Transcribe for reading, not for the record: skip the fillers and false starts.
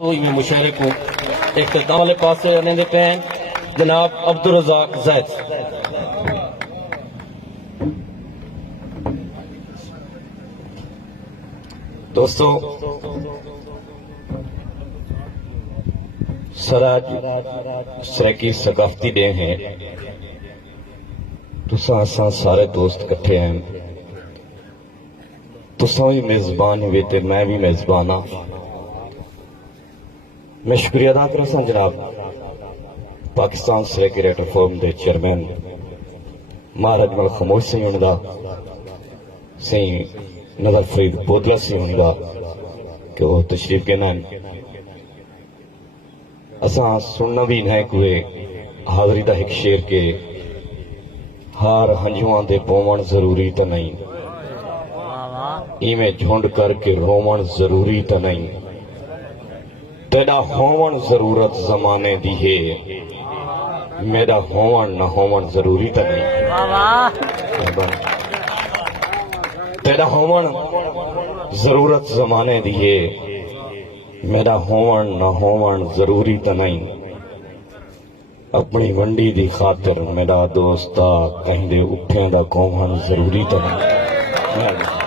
میں مشاعرے کو اختتام والے پاس سے آنے دیتے ہیں جناب عبدالرزاق زید۔ دوستو سراج سریکی ثقافتی ڈے ہیں، تساں اساں سارے دوست کٹھے ہیں، تساں بھی میزبان ہوئے تے میں بھی میزبان ہاں۔ میں شکریہ ادا کرنا سا جناب پاکستان سریکی ریٹر فورم دے چیئرمین مہاراج مل خموش سی ہونے دا سی نظر فرید بودلا سی ہونے دا کہ وہ تشریف کے نام اساں سننا بھی نہیں کوئے حاضری دا ایک شیر کے ہار ہنجوان دے پومن ضروری تا نہیں، ایمیں جھونڈ کر کے رومن ضروری تا نہیں، تیرا ہون ضرورت زمانے دی ہے، میرا ہون نہ ہون ضروری تا نہیں، تیرا ہون ضرورت زمانے دی ہے، میرا ہون نہ ہون ضروری تا نہیں، اپنی ونڈی دی خاطر میرا دوستا کہیں دے اٹھیں دا کون ضروری تا نہیں۔